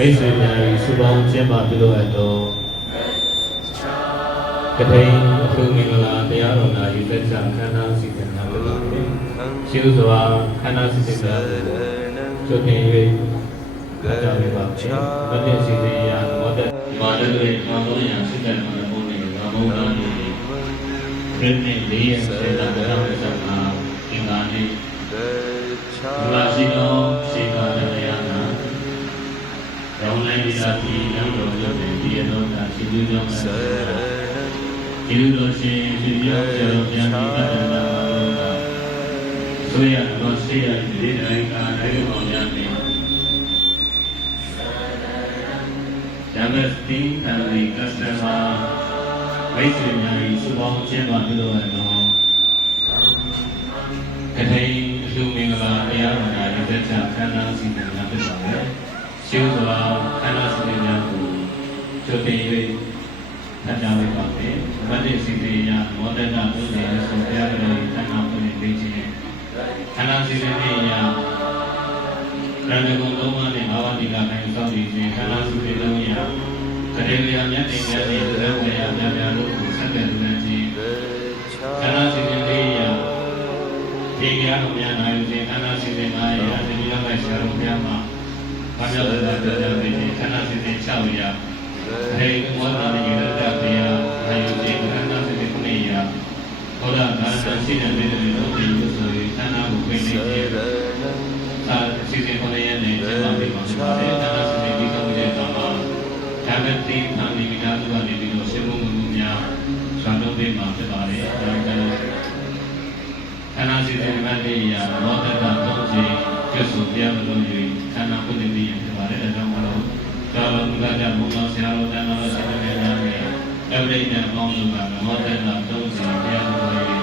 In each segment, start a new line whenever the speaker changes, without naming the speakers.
မိတ်ဆွေများ၏ဆုပေါင်းခြင်းပါပြုလို့အပ်တော်ကတိအထူးမင်္ဂလာတရားတော်နာ၏သက်သာခန္ဓာစီစဉ်နာပြုပါသည်ရှိသူစွာခန္ဓာစီစဉ်သာကျုပ်တင်၍ကတာမိပါခြင်းမတည့်စီစဉ်ရာမောတမာနတွေမှာတော့ရာစိတ်တမန်ပုံနေရာမောတာနေပြည့်နေလေးရဲ့စေတနာတရားမြတ်စွာဘုရားသင်္ဃာနေလာရှိတော်ရိသတိရောက်တော်ရုပ်တည်တည်တော်တာရှင်သူကြောင့်ဆရဏဤလိုရှင်ရှင်ပြောကျော်ပြန်ပြီးတတ်တာမှာဆိုရတော်ဆေးရဒီတိုင်းကာတိုင်းပေါ်များနေဓမ္မစတိတံဝိကစ္စမမိတ်ဆွေများ၏စုပေါင်းခြင်းပါပြုတော်ရတော်ကထိန်လူမင်္ဂလာတရားမနာရည်သက်ချခန္ဓာစီမံလာဖြစ်ပါလေရှုစွာခန္ဓာစတိများကိုကြိုတင်၍ဖတ်ကြားလိုက်ပါမယ်။မတ္တစီတေယမောတနာသုတေယဆိုပြရတဲ့ခန္ဓာကိုယ်နဲ့သိခြင်းခန္ဓာစီတေယရဏဂုံသုံးပါးနဲ့ဘာဝတိကနိုင်သောဒီစဉ်ခန္ဓာစုတွေလုံးရကတိလျာမြတ်အိမ်မြတ်တွေသရဝေယမြတ်များတို့ကိုဆက်ကပ်လူနေခြင်းခန္ဓာစီစဉ်လေးရဒီကြားအမြတ်နိုင်စဉ်ခန္ဓာစီစဉ်အားရတတိယပိုင်းဆရာတော်များမှာဘာကြောင့်လဲဆိုတော့ဒီခန္ဓာစဉ်းစဉ်းချောက်ရအဲဒီမောဒနာရေတတ်တရားအာယုတိခန္ဓာစဉ်းစဉ်းခုနေရဘောဓနာသရှိတဲ့လေးတွေတော့ဒီလိုဆိုရင်ခန္ဓာကိုပြနေတယ်အာစီစဉ်ခုနေရနေချက်ပါပြီးပါပါတယ်ခန္ဓာစဉ်းစဉ်းဒီကောင်းတဲ့ကာမဓမ္မတိသံဒီမိသားစုကနေပြီးတော့ရှင်ဘုံဘုံများဇာတုပေးမှာဖြစ်ပါတယ်ဒါကြောင့်ခန္ဓာစဉ်းစဉ်းမှတ်ရမောဒနာပြည့်စုံတရားတော်လုံးကြီးခန္ဓာကိုယ်တည်းတည်းဖြစ်ပါတယ်အဲဒါကြောင့်မလို့ကာလကုလကြဘုံတော်ဆရာတော်တန်တော်ဆရာတော်များများအဲ့ဒီနဲ့ပေါင်းစုံတာမောတ္တနာသုံးစီတရားတော်ကြီး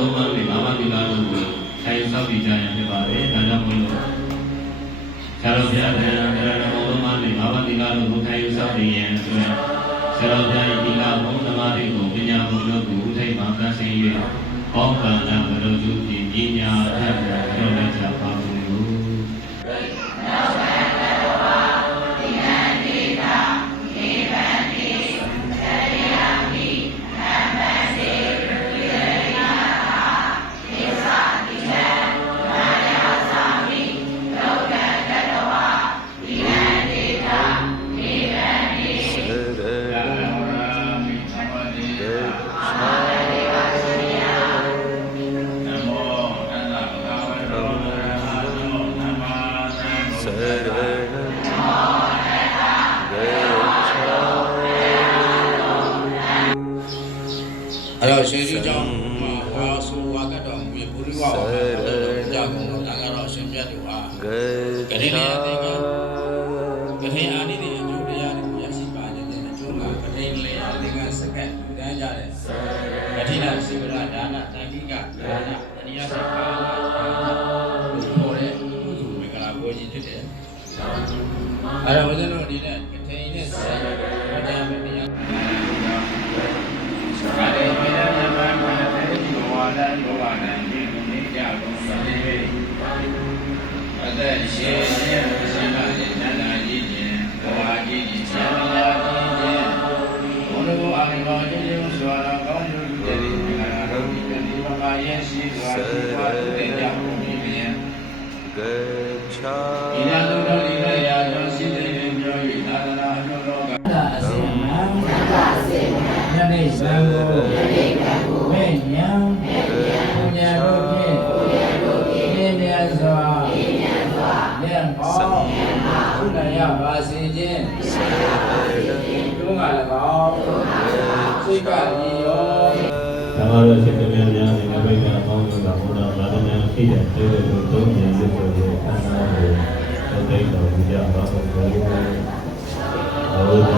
တော်မှတွေဘာမှပြလာလို့ကိုခိုင်ဆောက်ပြီးကြရဖြစ်ပါတယ်ဒါကြောင့်မို့လို့ဆရာတော်ဘုရားတရားတော်တော်မှတွေဘာမှပြလာလို့ကိုခိုင်ဆောက်နေရင်အတွက်ဆရာတော်ဘုရားဤဒီလာဘုံသမားတွေကိုပညာဘုံတို့ကိုဥထိတ်မှသင်စေ၍ဟောကံလာမလို့သူပြညာထပ်အဲ့တော့ရှင်ကြီးကြောင့်ဟောဆိုဝါကတော်မြေပုရိဝါဟောတာကြောင့်တန်ခါတော်ရှင်မြတ်တို့ဟာ
ဂရေတိတေ
ကဂရေအာနိတိအကျိုးတရားကိုရရှိပါနေတဲ့အကျိုးကဂရေလေအ
ာနိကစကတ်လူတန်းကြတဲ့ဂတိနာစေဝရဒါနတန်ခိကဒါနတဏှာစကားလာ
ဟောတဲ့ကုသိုလ်မင်္ဂလာကိုရည်ဖြစ်တယ်အဲ့တော့ဦးဇင်းတို့အနေနဲ့တာဒီနာတုတော်ဒီနဲ့ရာတော်ရှိတဲ့ရင်ပြော၍သာသနာအကျိုးတော
်ကသာအစင်မှာသာအစင်မှာယနေ့ဇံကိုယနေ့ကံ
ကိုမေညာမေညာဘုရားတို့ဖြင့်ဘုရားတို့ဖြင့်မြတ်စွာ
ဘုရားစွာမြတ်ဘောသုဏယ
ပါစေခြင်းသုဏ
ယပါစေခြင်းတို့က၎င်းတို့က၎င်းသိက္ခာတိယော
ဓမ္မတော်ဖြစ်一点对的都都没有，看到没有？在背后互相巴中，对不对？好吧。